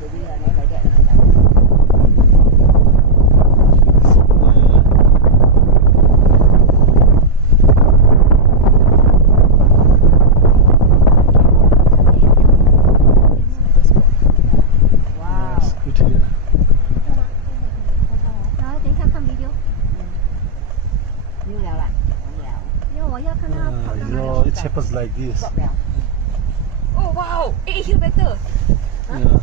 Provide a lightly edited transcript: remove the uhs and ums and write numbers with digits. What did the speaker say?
rồi bây giờ nó lại đợi nó chạy. Rồi, 等一下看 video。 Như nào lại? 因为我要看他跑到哪里。 it happens like this. Gọt bèo. Oh wow, eh, you better. Yeah.